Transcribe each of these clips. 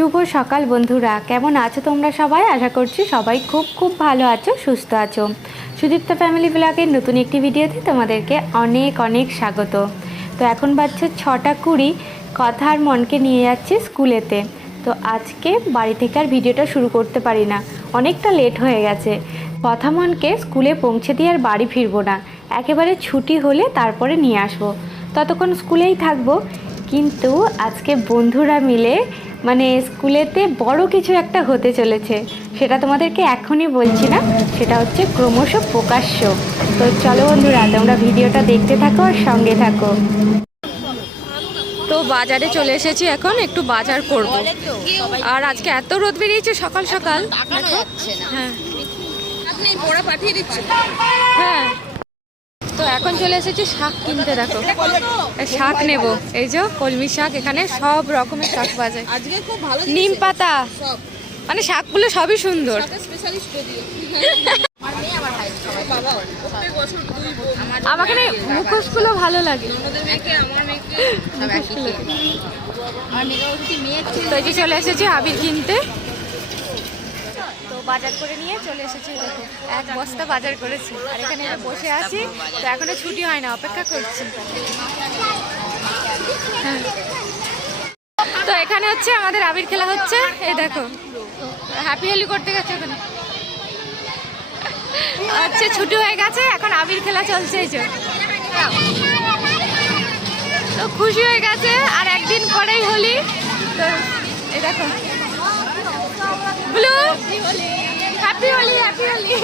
শুভ সকাল বন্ধুরা, কেমন আছো তোমরা সবাই? আশা করছি সবাই খুব খুব ভালো আছো, সুস্থ আছো। সুদীপ্তা ফ্যামিলি ব্লগের নতুন একটি ভিডিওতে তোমাদেরকে অনেক অনেক স্বাগত। তো এখন বাজছে 6:20, কথা আর মনকে নিয়ে যাচ্ছে স্কুলেতে। তো আজকে বাড়ি থেকে আর ভিডিওটা শুরু করতে পারি না, অনেকটা লেট হয়ে গেছে। কথা মনকে স্কুলে পৌঁছে দিয়ে আর বাড়ি ফিরবো না, একেবারে ছুটি হলে তারপরে নিয়ে আসবো, ততক্ষণ স্কুলেই থাকবো। কিন্তু আজকে বন্ধুরা মিলে মানে স্কুলেতে বড় কিছু একটা হতে চলেছে, সেটা তোমাদেরকে এখনই বলছি না, সেটা হচ্ছে ক্রমশ প্রকাশ্য। তো চলো বন্ধুরা, তোমরা ভিডিওটা দেখতে থাকো আর সঙ্গে থাকো। তো বাজারে চলে এসেছি, এখন একটু বাজার করব। আর আজকে এত রোদ বেরিয়েছে সকাল সকাল। হ্যাঁ হ্যাঁ, তো এখন চলে এসেছি শাক কিনতে। দেখো শাক নেব, এই যে কলমি শাক, এখানে সব রকমের শাক বাজে, নিম পাতা, মানে শাকগুলো সবই সুন্দর। আমাকে মুখোশগুলো ভালো লাগে। তো এই যে চলে এসেছি আবির কিনতে। তো বাজার করে নিয়ে চলে এসেছি, দেখো এক বস্তা বাজার করেছি। আর এখানে বসে আছি, তো এখনো ছুটি হয় না, অপেক্ষা করছি। হ্যাঁ, তো এখানে হচ্ছে আমাদের আবির খেলা হচ্ছে। এই দেখো হ্যাপি হোলি করতে গেছে ওখানে, হচ্ছে ছুটি হয়ে গেছে, এখন আবির খেলা চলছে। এই যে তো খুশি হয়ে গেছে, আর একদিন পরেই হোলি। তো এই দেখো blue, happy Holi, happy Holi.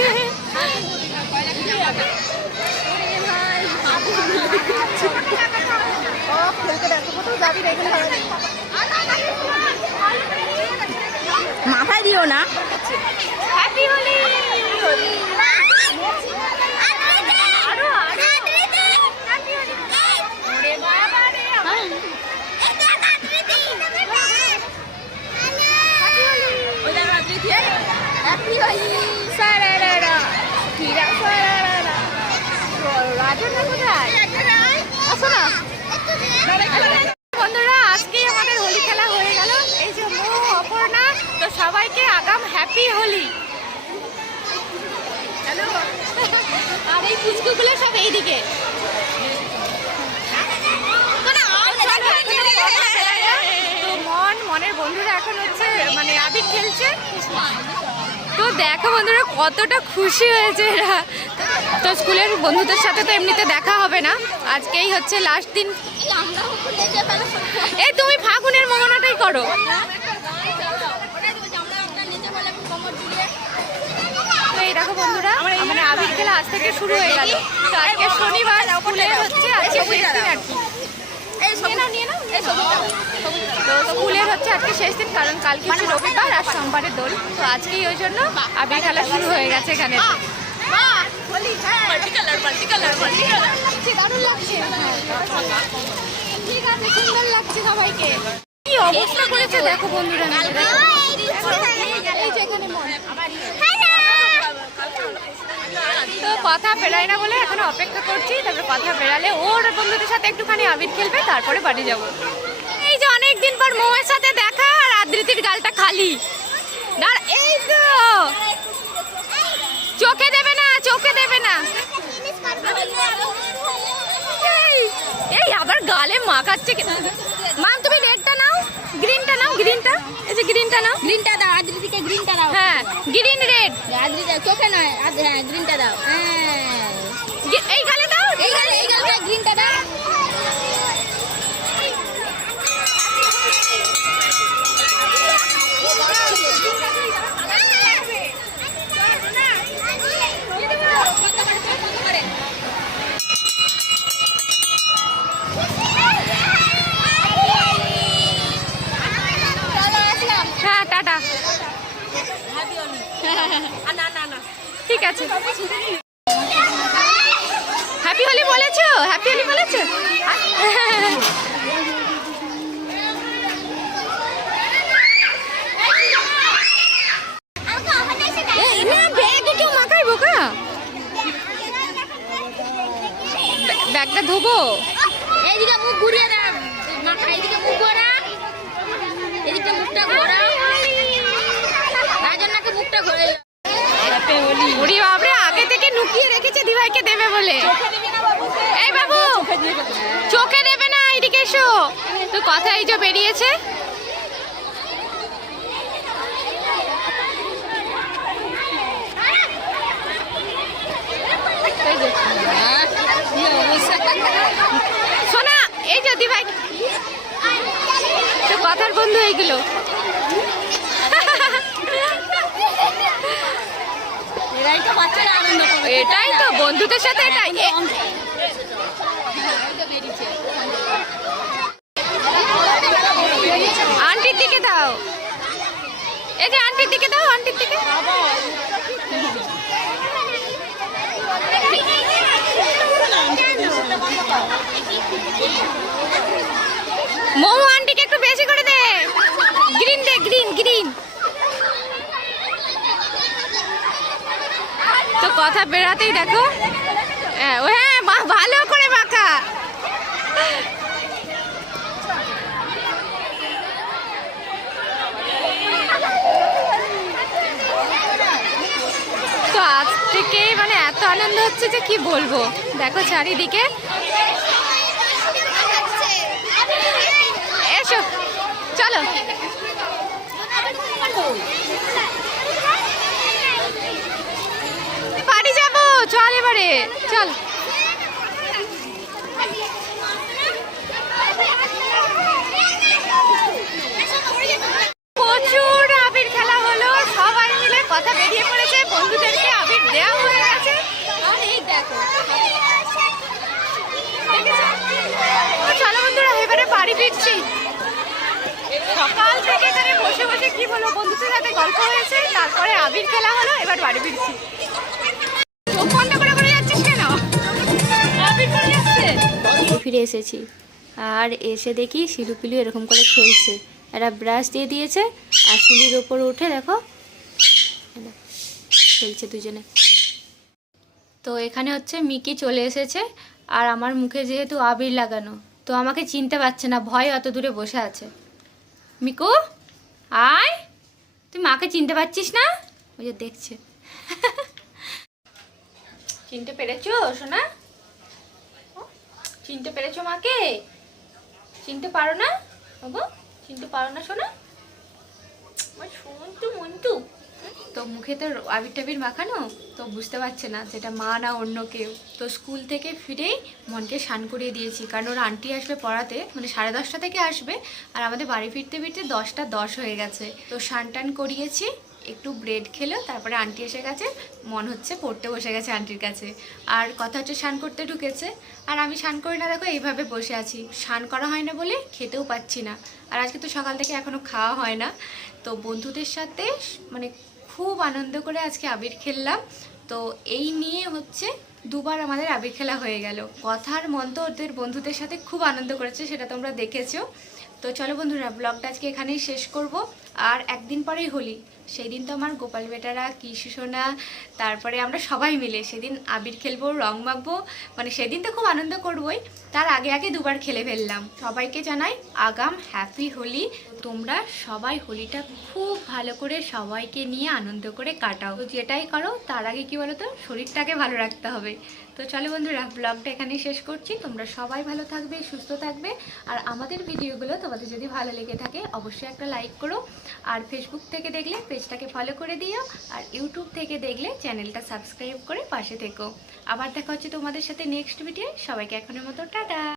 মাথায় দিও না। হ্যাপি হোলি। বন্ধুরা, আজকেই আমাদের হোলি খেলা হয়ে গেল। এই যে মো, অপর্ণা, তো সবাইকে আগাম হ্যাপি হোলি। আর এই পুচকুগুলো সব এইদিকে। তো মনের বন্ধুরা এখন হচ্ছে মানে আবির খেলছে। তো দেখো বন্ধুরা কতটা খুশি হয়েছে এরা। তো স্কুলের বন্ধুদের সাথে তো এমনিতে দেখা হবে না, আজকেই হচ্ছে লাস্ট দিন। এই তুমি ফাগুনের মোহনাটাই করো। তো এই দেখো বন্ধুরা, মানে আবির খেলা আজ থেকে শুরু হয়ে গেল। তো আজকে শনিবার, স্কুলের হচ্ছে আজকে শেষ দিন আর কি। তো স্কুলের হচ্ছে আজকে শেষ দিন, কারণ কালকে হচ্ছে রবিবার আর সোমবারের দোল। তো আজকেই ওই জন্য আবির খেলা শুরু হয়ে গেছে এখানে। দারুণ লাগছে, ঠিক আছে, সুন্দর লাগছে সবাইকে। কি অবস্থা করেছে দেখো বন্ধুরা, এই যে এখানে তো কথা বেরায় না বলে এখন অপেক্ষা করছি, তারপরে কথা বেরালে ওর বন্ধুদের সাথে একটুখানি আবির খেলবে, তারপরে বাড়ি যাব। এই যে অনেকদিন পর মৌয়ের সাথে দেখা, আর আদ্রিতির গালটা খালি। এই তো চোখে দেবে না, চোখে দেবে না। এই আবার গালে মাখাচ্ছে। মা তুমি রেডটা নাও, গ্রিনটা নাও, গ্রিনটা, এই যে গ্রিনটা নাও। গ্রিনটা দাও, আদ্রিতিকে গ্রিনটা দাও। হ্যাঁ, গ্রিন রেড। আদ্রিতা চোখে নয়, হ্যাঁ গ্রিনটা দাও। হ্যাঁ এই গালে দাও, এই গালে গ্রিনটা দাও। হ্যাঁ টাটা, ঠিক আছে। হ্যাপি হোলি বলেছো, হ্যাপি হোলি বলেছো। ব্যাগটা ধোবো। এইদিকে মুখ ঘুরিয়ে দাও, এদিকে মুখ ঘোরা, এদিকে মুখটা ঘোরা। লুকিয়ে রেখেছে দিভাইকে দেবে বলে। এই বাবু চোখে দেবে না, এদিকে এসো। তো কথা এই যে বেরিয়েছে। সোনা এই যে দিভাই তো কথার বন্ধু এইগুলো। এরাই তো বাচ্চারা আনন্দ করবে। এটাই তো বন্ধুদের সাথে এটাই। আন্টির দিকে দাও, এই যে আন্টির দিকে দাও, আন্টির দিকে। মোমো আন্টিকে একটু বেশি করে দে, গ্রিন দে, গ্রিন গ্রিন। তো কথা বেরাতেই দেখো, হ্যাঁ ভালো করে মাখা। তো আজ থেকে মানে এত আনন্দ হচ্ছে যে কি বলবো, দেখো চারিদিকে। এসো চলো, বাড়ি যাবো, চল এবারে চল। প্রচুর আবির খেলা হলো, সবাই মিলে কথা বেরিয়ে পড়েছে, বন্ধুদেরকে আবির দেওয়া হয়ে গেছে। আর এই দেখো, চলো বন্ধুরা এবারে বাড়ি ফিরছি। সকাল থেকে এখানে বসে বসে কি বলবো, বন্ধুদের সাথে গল্প হয়েছে, তারপরে আবির খেলা হলো, এবার বাড়ি ফিরছি। চোখ বন্ধ করে করে যাচ্ছিস কেন? আবির চলে যাচ্ছে। ফিরে এসেছি আর এসে দেখি শিলু পিলু এরকম করে খেলছে। একটা ব্রাশ দিয়ে দিয়েছে আর শিলির ওপর উঠে দেখো খেলছে দুজনে। তো এখানে হচ্ছে মিকি চলে এসেছে আর আমার মুখে যেহেতু আবির লাগানো, তো আমাকে চিনতে পারছে না, ভয় অত দূরে বসে আছে। মিকু আয়, তুই মাকে চিনতে পারছিস না? ওই যে দেখছে। চিনতে পেরেছো সোনা? চিনতে পেরেছো মাকে? চিনতে পারো না বাবু? চিনতে পারো না সোনা? মন্টু মন্টু। তো মুখে তো আবির টাবির মাখানো, তো বুঝতে পারছে না যেটা মা না অন্য কেউ। তো স্কুল থেকে ফিরেই মনকে স্নান করিয়ে দিয়েছি, কারণ ওর আন্টি আসবে পড়াতে, মানে 10:30 থেকে আসবে, আর আমাদের বাড়ি ফিরতে ফিরতে 10:10 হয়ে গেছে। তো স্নান টান করিয়েছি, একটু ব্রেড খেলো, তারপরে আন্টি এসে গেছে, মন হচ্ছে পড়তে বসে গেছে আন্টির কাছে। আর কথা হচ্ছে স্নান করতে ঢুকেছে, আর আমি স্নান করি না, দেখো এইভাবে বসে আছি। স্নান করা হয় না বলে খেতেও পাচ্ছি না, আর আজকে তো সকাল থেকে এখনও খাওয়া হয় না। তো বন্ধুদের সাথে মানে খুব আনন্দ করে আজকে আবির খেললাম। তো এই নিয়ে হচ্ছে দুবার আমাদের আবির খেলা হয়ে গেল। কথার মন তো ওদের বন্ধুদের সাথে খুব আনন্দ করেছে, সেটা তোমরা দেখেছো। তো চলো বন্ধুরা, ব্লগটা আজকে এখানেই শেষ করব। আর একদিন পরেই হোলি, সেই দিন তো আমার গোপাল বেটারা, কিশু সোনা, তারপরে আমরা সবাই মিলে সেদিন আবির খেলবো, রং মাখবো, মানে সেদিন তো খুব আনন্দ করবোই। তার আগে আগে দুবার খেলে ফেললাম। সবাইকে জানাই আগাম হ্যাপি হোলি। তোমরা সবাই হোলিটা খুব ভালো করে সবাইকে নিয়ে আনন্দ করে কাটাও। তো যেটাই করো তার আগে কি বলো তো, শরীরটাকে ভালো রাখতে হবে। তো চলো বন্ধুরা, ব্লগটা এখানেই শেষ করছি। তোমরা সবাই ভালো থাকবে, সুস্থ থাকবে। আর আমাদের ভিডিওগুলো তোমাদের যদি ভালো লেগে থাকে অবশ্যই একটা লাইক করো। আর ফেসবুক থেকে দেখলে পেজটাকে ফলো করে দিও, আর ইউটিউব থেকে দেখলে চ্যানেলটা সাবস্ক্রাইব করে পাশে থেকো। আবার দেখা হচ্ছে তোমাদের সাথে নেক্সট ভিডিও। সবাইকে এখনের মতো টাটা।